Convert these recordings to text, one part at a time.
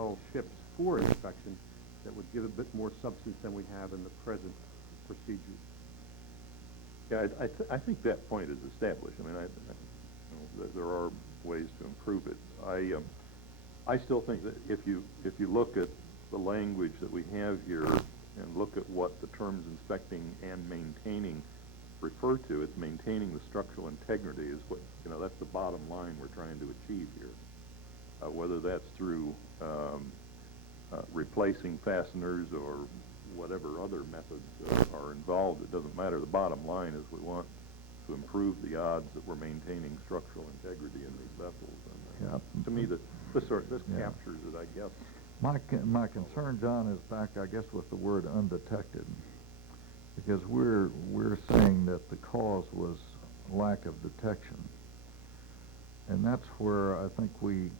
hull ships for inspection that would give a bit more substance than we have in the present procedure. Yeah, I think that point is established. I mean, you know, there are ways to improve it. I still think that if you look at the language that we have here and look at what the terms inspecting and maintaining refer to, it's maintaining the structural integrity is what, you know, that's the bottom line we're trying to achieve here. Whether that's through replacing fasteners or whatever other methods are involved, it doesn't matter. The bottom line is we want to improve the odds that we're maintaining structural integrity in these vessels. And to me, this captures it, I guess. My concern, John, is back, I guess, with the word undetected, because we're saying that the cause was lack of detection, and that's where I think we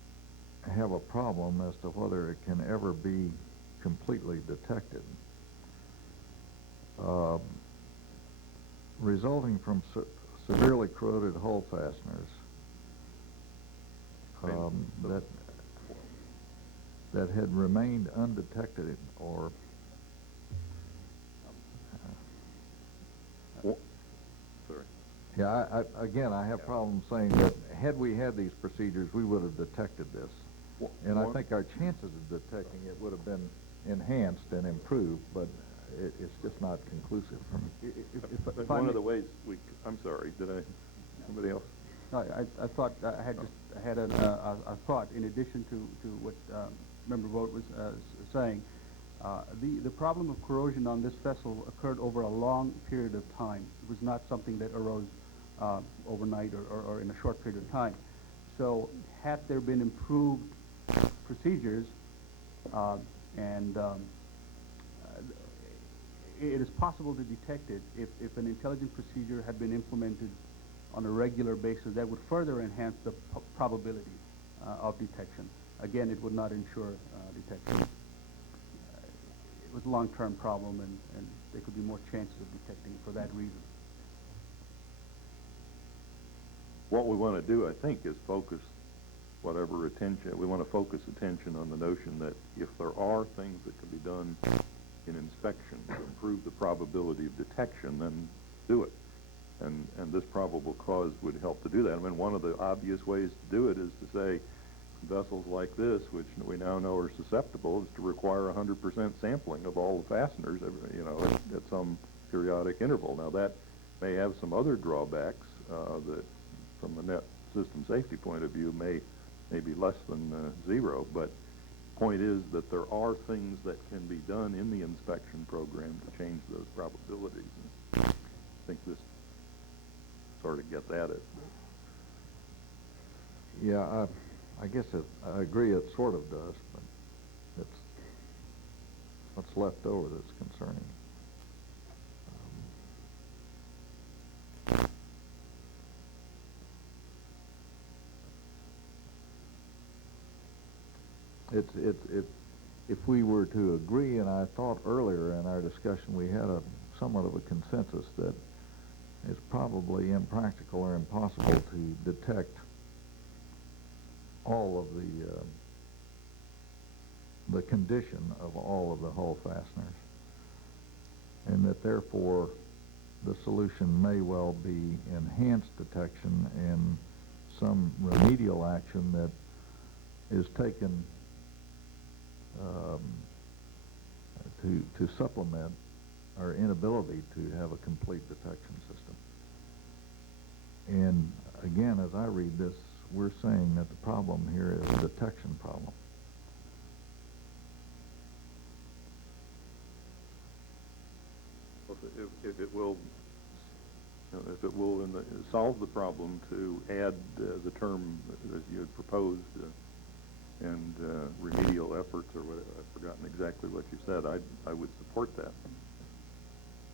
have a problem as to whether it can ever be completely detected. Resulting from severely corroded hull fasteners that had remained undetected or sorry. Yeah, again, I have problems saying that had we had these procedures, we would have detected this. And I think our chances of detecting it would have been enhanced and improved, but it's just not conclusive for me. But one of the ways I'm sorry, somebody else? No, I thought I had a thought in addition to what Member Vogt was saying. The problem of corrosion on this vessel occurred over a long period of time. It was not something that arose overnight or in a short period of time. So had there been improved procedures it is possible to detect it if an intelligent procedure had been implemented on a regular basis that would further enhance the probability of detection. Again, it would not ensure detection. It was a long-term problem, and there could be more chances of detecting for that reason. What we want to do, I think, is focus whatever attention. We want to focus attention on the notion that if there are things that can be done in inspection to improve the probability of detection, then do it. And this probable cause would help to do that. I mean, one of the obvious ways to do it is to say vessels like this, which we now know are susceptible, is to require 100% sampling of all the fasteners, you know, at some periodic interval. Now that may have some other drawbacks that, from the net system safety point of view, may be less than zero. But point is that there are things that can be done in the inspection program to change those probabilities. And I think this sort of gets at it. Yeah, I guess I agree it sort of does, but it's what's left over that's concerning. If we were to agree, and I thought earlier in our discussion we had somewhat of a consensus that it's probably impractical or impossible to detect all of the condition of all of the hull fasteners, and that therefore the solution may well be enhanced detection and some remedial action that is taken to supplement our inability to have a complete detection system. And again, as I read this, we're saying that the problem here is a detection problem. If it will, solve the problem to add the term as you had proposed and remedial efforts, or whatever, I've forgotten exactly what you said, I would support that.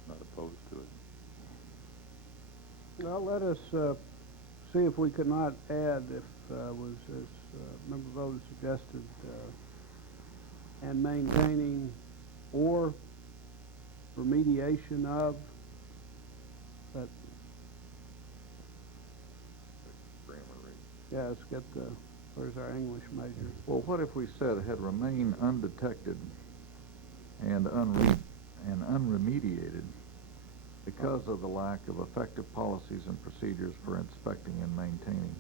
Not opposed to it. Well, let us see if we could not add, if was as Member Vogt suggested, and maintaining or remediation of that. Grammar, right? Yes, get the Where's our English major? Well, what if we said had remained undetected and unremediated because of the lack of effective policies and procedures for inspecting and maintaining?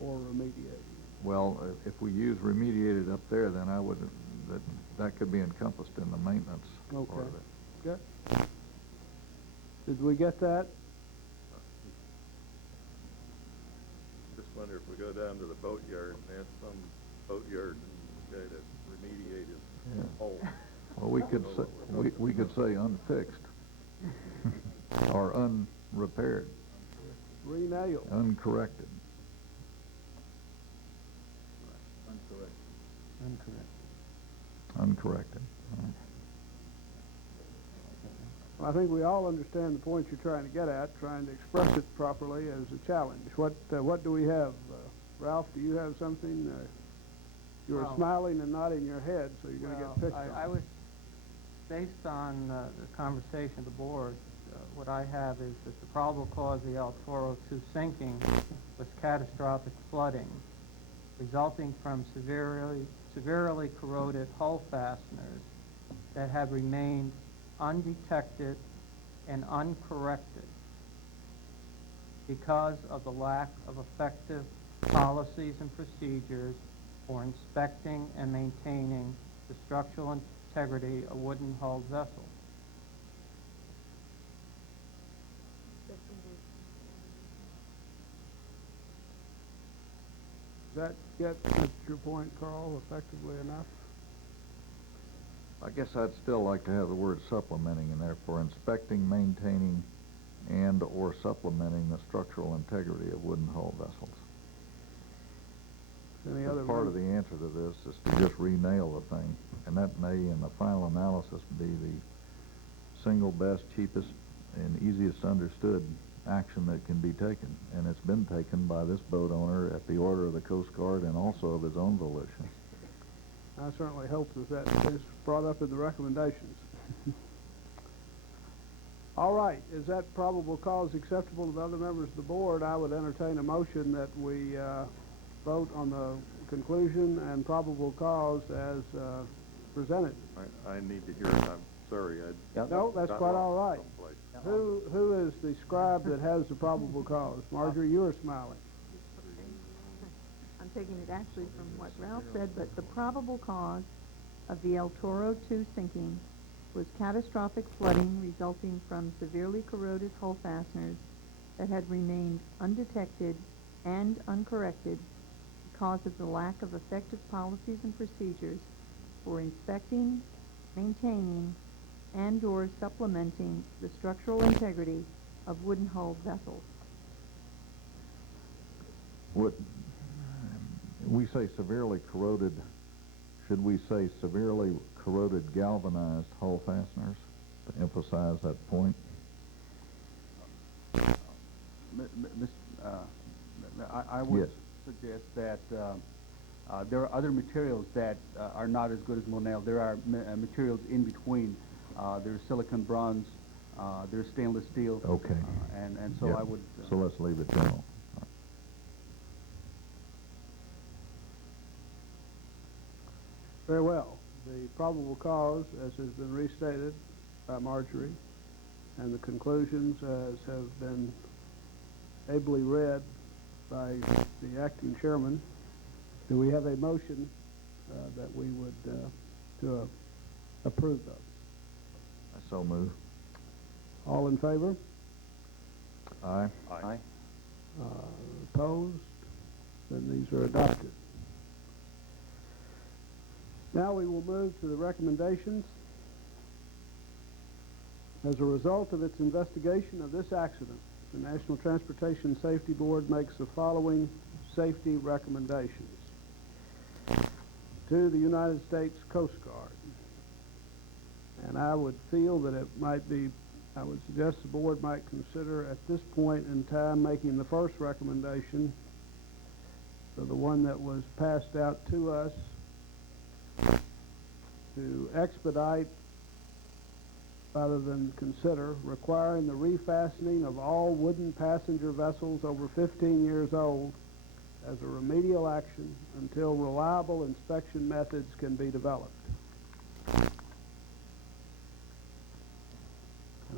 Or remediating? Well, if we use remediated up there, then that could be encompassed in the maintenance part Okay. of it. Good. Did we get that? Just wonder if we go down to the boatyard and ask some boatyard guy to remediate his Yeah. hole. Well, we could say, we could say unfixed or unrepaired, Renailed. uncorrected. Uncorrected. Right. Well, I think we all understand the point you're trying to get at, trying to express it properly as a challenge. What do we have? Ralph, do you have something? You were Well, smiling and nodding your head, so you're going to get picked on. I was, based on the conversation of the board, what I have is that the probable cause of the El Toro 2 sinking was catastrophic flooding resulting from severely corroded hull fasteners that have remained undetected and uncorrected because of the lack of effective policies and procedures for inspecting and maintaining the structural integrity of wooden-hulled vessels. Does that get at your point, Carl, effectively enough? I guess I'd still like to have the word supplementing in there for inspecting, maintaining, and or supplementing the structural integrity of wooden hull vessels. Any But other part of the answer to this is to just re-nail the thing, and that may, in the final analysis, be the single best, cheapest, and easiest understood action that can be taken, and it's been taken by this boat owner at the order of the Coast Guard and also of his own volition. I certainly hope that is brought up in the recommendations. All right, is that probable cause acceptable to the other members of the board? I would entertain a motion that we vote on the conclusion and probable cause as presented. I need to hear it. I'm sorry. No, that's got quite lost all right. someplace. Who is the scribe that has the probable cause? Marjorie, you are smiling. I'm taking it actually from what Ralph said, but the probable cause of the El Toro 2 sinking was catastrophic flooding resulting from severely corroded hull fasteners that had remained undetected and uncorrected because of the lack of effective policies and procedures for inspecting, maintaining, and or supplementing the structural integrity of wooden-hulled vessels. Would we say severely corroded, should we say severely corroded galvanized hull fasteners to emphasize that point? I would Yes. suggest that there are other materials that are not as good as Monel. There are materials in between. There's silicon bronze, there's stainless steel. Okay. And so Yeah. I would... So let's leave it general. Very well. The probable cause, as has been restated by Marjorie, and the conclusions as have been ably read by the acting chairman. Do we have a motion that we would to approve of? I so move. All in favor? Aye. Aye. Opposed? Then these are adopted. Now we will move to the recommendations. As a result of its investigation of this accident, the National Transportation Safety Board makes the following safety recommendations to the United States Coast Guard. And I would feel that it might be, I would suggest the board might consider at this point in time making the first recommendation, so the one that was passed out to us, to expedite rather than consider requiring the refastening of all wooden passenger vessels over 15 years old as a remedial action until reliable inspection methods can be developed. And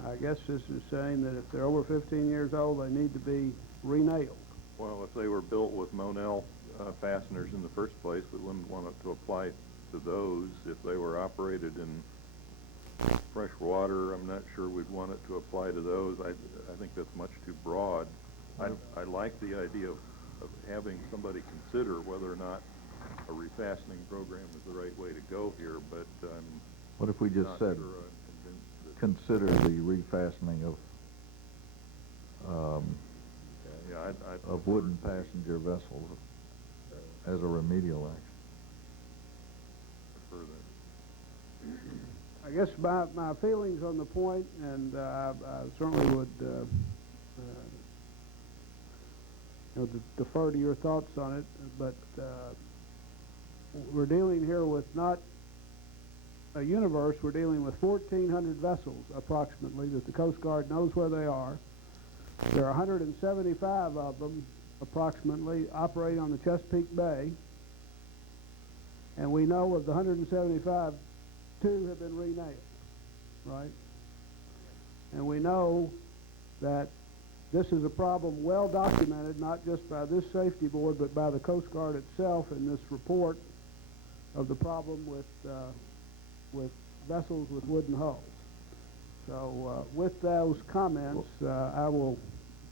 I guess this is saying that if they're over 15 years old, they need to be re-nailed. Well, if they were built with Monell fasteners in the first place, we wouldn't want it to apply to those. If they were operated in fresh water, I'm not sure we'd want it to apply to those. I think that's much too broad. I like the idea of having somebody consider whether or not a refastening program is the right way to go here, but What if we just not said, sure I'm convinced that... consider the refastening of, of wooden passenger vessels as a remedial action? Prefer that. I guess my feelings on the point, and I certainly would defer to your thoughts on it, but we're dealing here with not a universe, we're dealing with 1,400 vessels approximately that the Coast Guard knows where they are. There are 175 of them approximately operating on the Chesapeake Bay, and we know of the 175, 2 have been renailed, right? And we know that this is a problem well documented, not just by this safety board, but by the Coast Guard itself in this report of the problem with vessels with wooden hulls. So with those comments, I will,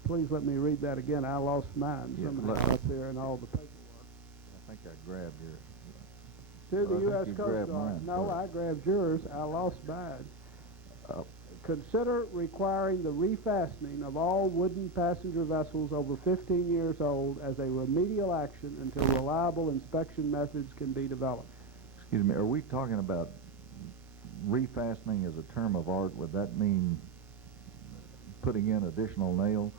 please let me read that again. I lost mine somehow up there in all the paperwork. I think I grabbed yours. To the I think U.S. you Coast grabbed Guard. mine No, first. I grabbed yours. I lost mine. Consider requiring the refastening of all wooden passenger vessels over 15 years old as a remedial action until reliable inspection methods can be developed. Excuse me, are we talking about refastening as a term of art? Would that mean putting in additional nails?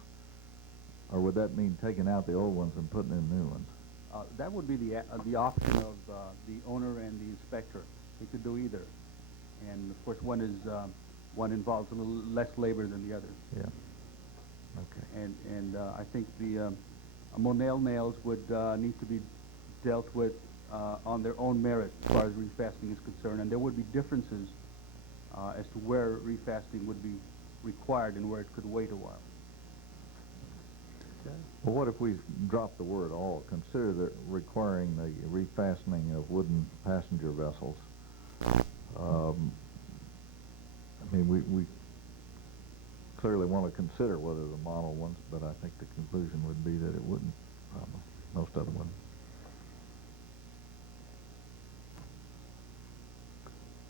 Or would that mean taking out the old ones and putting in new ones? That would be the option of the owner and the inspector. They could do either. And of course, one involves a little less labor than the other. Yeah. Okay. And I think the Monell nails would need to be dealt with on their own merit as far as refastening is concerned, and there would be differences as to where refastening would be required and where it could wait a while. Okay. Well, what if we drop the word all? Consider the requiring the refastening of wooden passenger vessels. I mean, we clearly want to consider whether the model ones, but I think the conclusion would be that it wouldn't. Most of them wouldn't.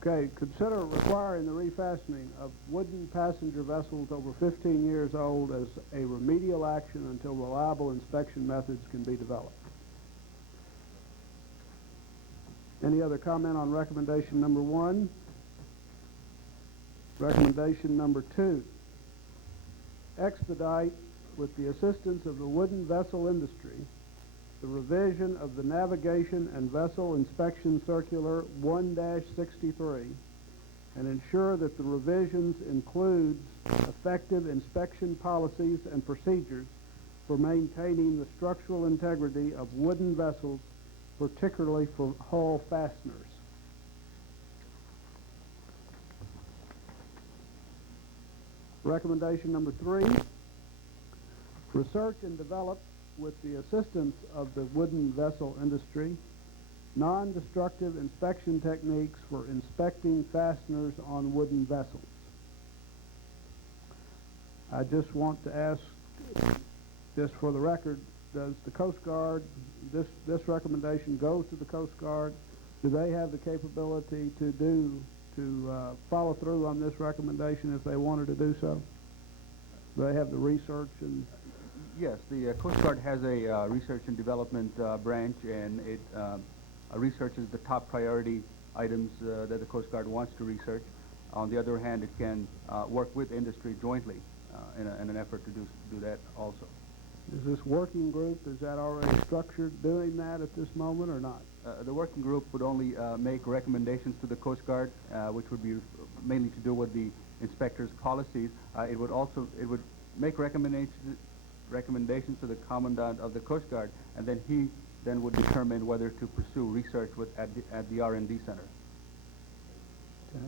Okay, consider requiring the refastening of wooden passenger vessels over 15 years old as a remedial action until reliable inspection methods can be developed. Any other comment on recommendation number 1? Recommendation number 2. Expedite, with the assistance of the wooden vessel industry, the revision of the Navigation and Vessel Inspection Circular 1-63 and ensure that the revisions include effective inspection policies and procedures for maintaining the structural integrity of wooden vessels, particularly for hull fasteners. Recommendation number 3, research and develop, with the assistance of the wooden vessel industry, non-destructive inspection techniques for inspecting fasteners on wooden vessels. I just want to ask, just for the record, does the Coast Guard, this recommendation goes to the Coast Guard? Do they have the capability to follow through on this recommendation if they wanted to do so? Do they have the research and... Yes, the Coast Guard has a research and development branch, and it researches the top priority items that the Coast Guard wants to research. On the other hand, it can work with industry jointly in an effort to do that also. Is this working group, is that already structured doing that at this moment or not? The working group would only make recommendations to the Coast Guard, which would be mainly to do with the inspector's policies. It would make recommendations recommendations to the Commandant of the Coast Guard, and then he then would determine whether to pursue research at the R&D Center. Okay.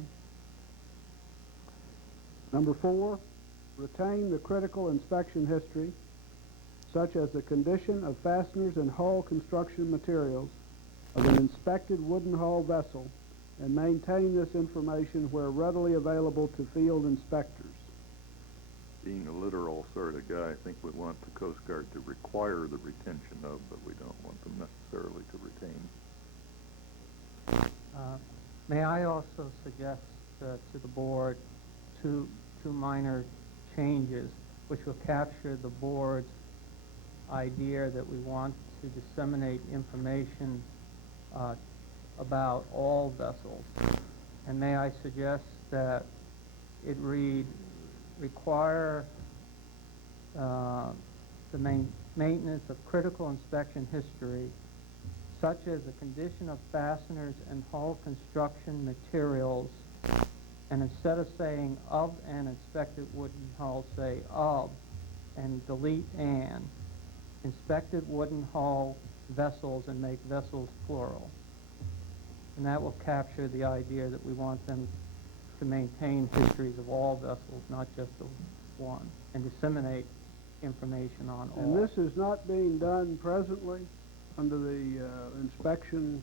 Number 4, retain the critical inspection history, such as the condition of fasteners and hull construction materials of an inspected wooden hull vessel, and maintain this information where readily available to field inspectors. Being a literal sort of guy, I think we want the Coast Guard to require the retention of, but we don't want them necessarily to retain. May I also suggest to the board two minor changes which will capture the board's idea that we want to disseminate information about all vessels. And may I suggest that it read, require the maintenance of critical inspection history, such as the condition of fasteners and hull construction materials, and instead of saying of an inspected wooden hull, say of, and delete an, inspected wooden hull vessels, and make vessels plural. And that will capture the idea that we want them to maintain histories of all vessels, not just the one, and disseminate information on all. And this is not being done presently under the inspection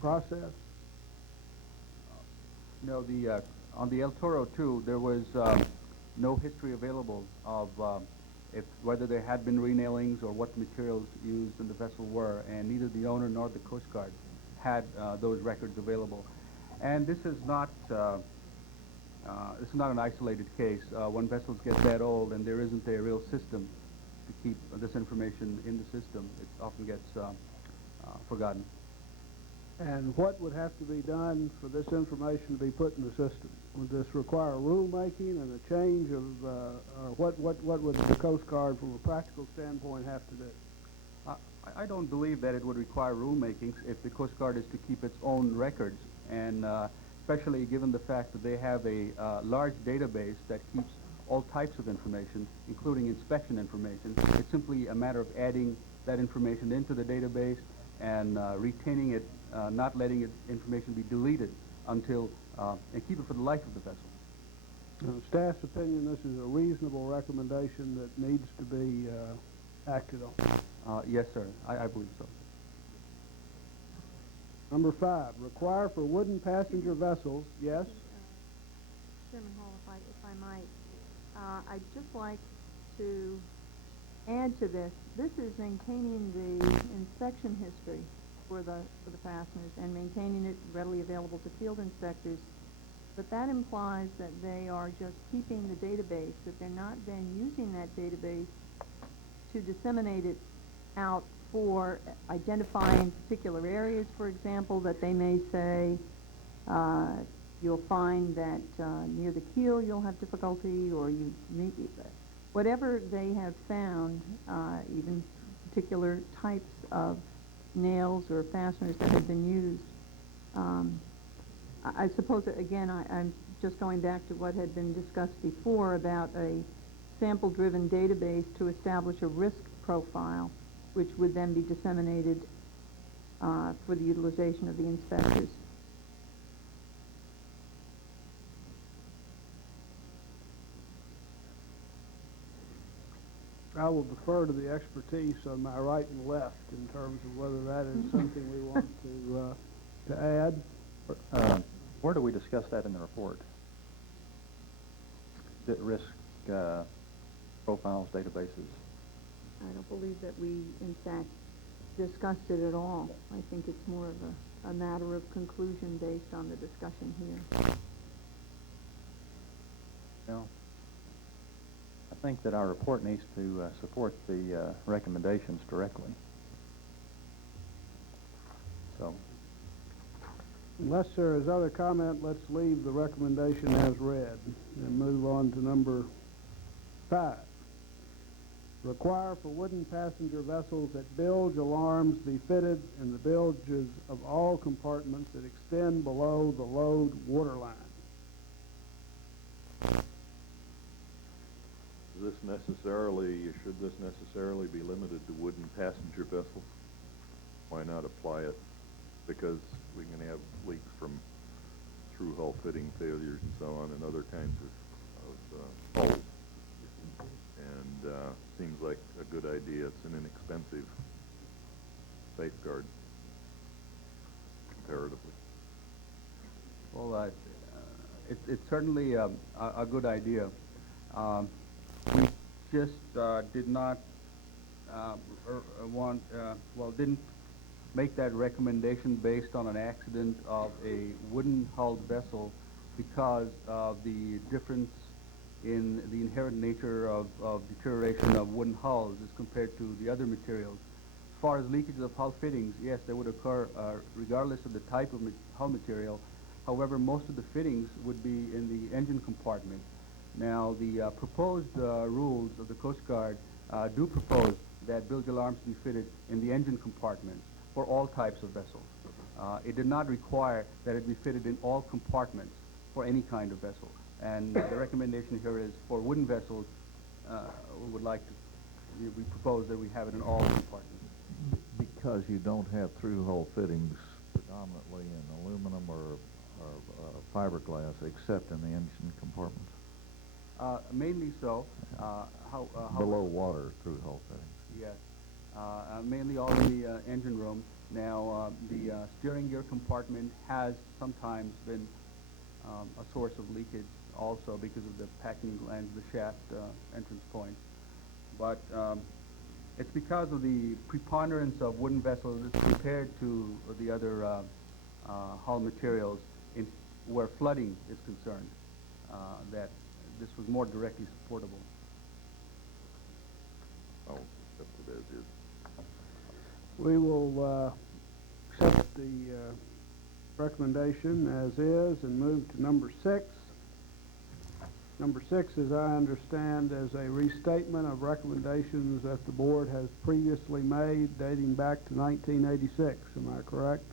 process? No, on the El Toro 2, there was no history available of whether there had been renailings or what the materials used in the vessel were, and neither the owner nor the Coast Guard had those records available. And this is not an isolated case. When vessels get that old and there isn't a real system to keep this information in the system, it often gets forgotten. And what would have to be done for this information to be put in the system? Would this require rulemaking and a change of, what would the Coast Guard, from a practical standpoint, have to do? I don't believe that it would require rulemaking if the Coast Guard is to keep its own records, and especially given the fact that they have a large database that keeps all types of information, including inspection information. It's simply a matter of adding that information into the database and retaining it, not letting information be deleted until, and keep it for the life of the vessel. In staff's opinion, this is a reasonable recommendation that needs to be acted on. Yes, sir, I believe so. Number 5, require for wooden passenger vessels, yes? Chairman Hall, if I might, I'd just like to add to this. This is maintaining the inspection history for the fasteners and maintaining it readily available to field inspectors. But that implies that they are just keeping the database, that they're not then using that database to disseminate it out for identifying particular areas, for example, that they may say, you'll find that near the keel you'll have difficulty, or you may, whatever they have found, even particular types of nails or fasteners that have been used. I suppose, again, I'm just going back to what had been discussed before about a sample-driven database to establish a risk profile, which would then be disseminated for the utilization of the inspectors. I will defer to the expertise on my right and left in terms of whether that is something we want to add. Where do we discuss that in the report? The risk profiles, databases? I don't believe that we, in fact, discussed it at all. I think it's more of a matter of conclusion based on the discussion here. Well, I think that our report needs to support the recommendations directly. So, Unless there is other comment, let's leave the recommendation as read and move on to number 5. Require for wooden passenger vessels that bilge alarms be fitted in the bilges of all compartments that extend below the load waterline. should this necessarily be limited to wooden passenger vessels? Why not apply it? Because we can have leaks from through hull fitting failures and so on, and other kinds of hulls. And seems like a good idea. It's an inexpensive safeguard comparatively. Well, it's certainly a good idea. We just did not didn't make that recommendation based on an accident of a wooden-hulled vessel because of the difference in the inherent nature of deterioration of wooden hulls as compared to the other materials. As far as leakages of hull fittings, yes, they would occur regardless of the type of hull material. However, most of the fittings would be in the engine compartment. Now, the proposed rules of the Coast Guard do propose that bilge alarms be fitted in the engine compartments for all types of vessels. It did not require that it be fitted in all compartments for any kind of vessel. And the recommendation here is for wooden vessels, we propose that we have it in all compartments. Because you don't have through-hole fittings predominantly in aluminum or fiberglass, except in the engine compartments? Mainly so. Below water through-hole fittings? Yes. Mainly all in the engine room. Now, the steering gear compartment has sometimes been a source of leakage also because of the packing glands, the shaft entrance point. But it's because of the preponderance of wooden vessels as compared to the other hull materials where flooding is concerned that this was more directly supportable. I'll accept it as is. We will accept the recommendation as is and move to number 6. Number 6, as I understand, is a restatement of recommendations that the board has previously made dating back to 1986. Am I correct?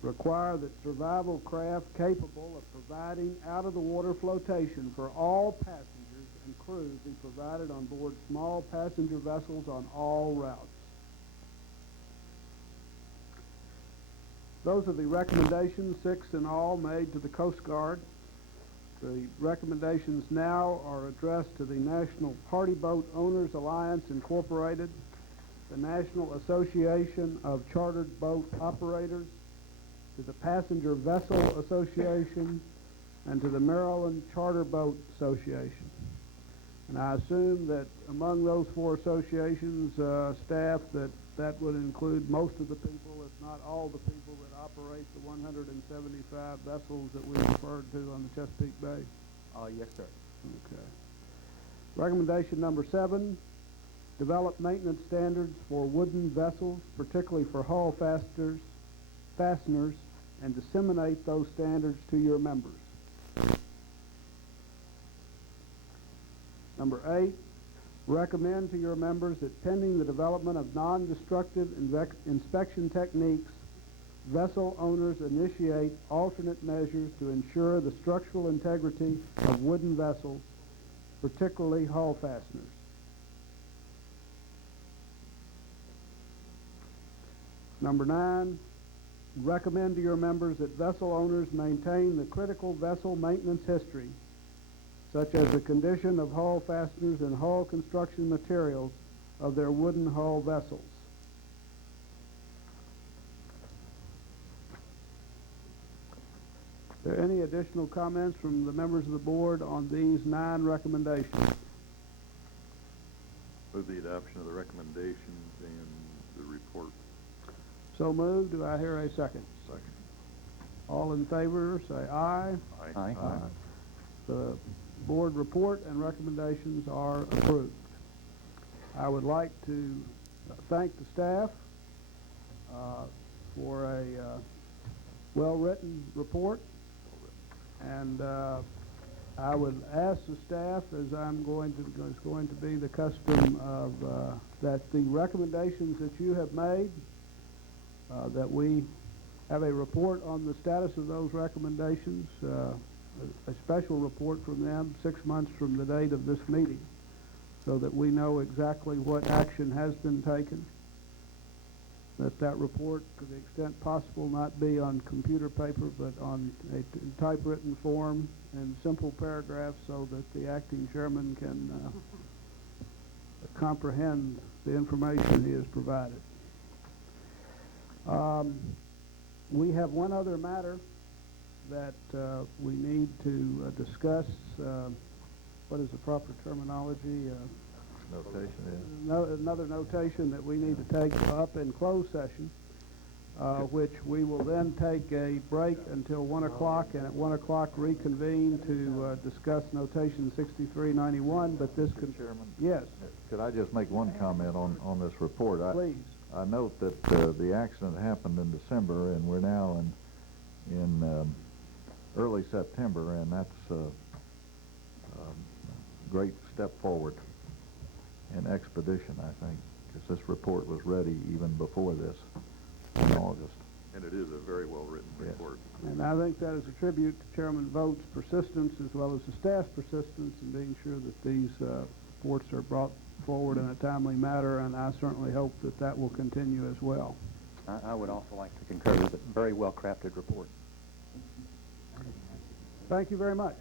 Require that survival craft capable of providing out-of-the-water flotation for all passengers and crew be provided on board small passenger vessels on all routes. Those are the recommendations, 6 in all, made to the Coast Guard. The recommendations now are addressed to the National Party Boat Owners Alliance, Incorporated, the National Association of Chartered Boat Operators, to the Passenger Vessel Association, and to the Maryland Charter Boat Association. And I assume that among those 4 associations, staff, that would include most of the people, if not all the people, that operate the 175 vessels that we referred to on the Chesapeake Bay. Yes, sir. Okay. Recommendation number 7, develop maintenance standards for wooden vessels, particularly for hull fasteners, and disseminate those standards to your members. Number 8, recommend to your members that pending the development of non-destructive inspection techniques, vessel owners initiate alternate measures to ensure the structural integrity of wooden vessels, particularly hull fasteners. Number 9, recommend to your members that vessel owners maintain the critical vessel maintenance history, such as the condition of hull fasteners and hull construction materials of their wooden hull vessels. Are there any additional comments from the members of the board on these 9 recommendations? Move the adoption of the recommendations and the report. So moved. Do I hear a second? Second. All in favor, say aye. Aye. Aye. The board report and recommendations are approved. I would like to thank the staff for a well-written report, and I would ask the staff, as is going to be the custom of that the recommendations that you have made, that we have a report on the status of those recommendations a special report from them 6 months from the date of this meeting, so that we know exactly what action has been taken. That report, to the extent possible, not be on computer paper, but on a typewritten form in simple paragraphs, so that the acting chairman can comprehend the information he has provided. We have one other matter that we need to discuss. What is the proper terminology? Notation is. Another notation that we need to take up in closed session, which we will then take a break until 1 o'clock, and at 1 o'clock reconvene to discuss notation 6391, but this could... Chairman? Yes. Could I just make one comment on this report? Please. I note that the accident happened in December, and we're now in early September, and that's a great step forward in expedition, I think, because this report was ready even before this in August. And it is a very well-written Yes. report. And I think that is a tribute to Chairman Vogt's persistence, as well as the staff's persistence in being sure that these reports are brought forward in a timely manner, and I certainly hope that that will continue as well. I would also like to concur with it. Very well-crafted report. Thank you very much.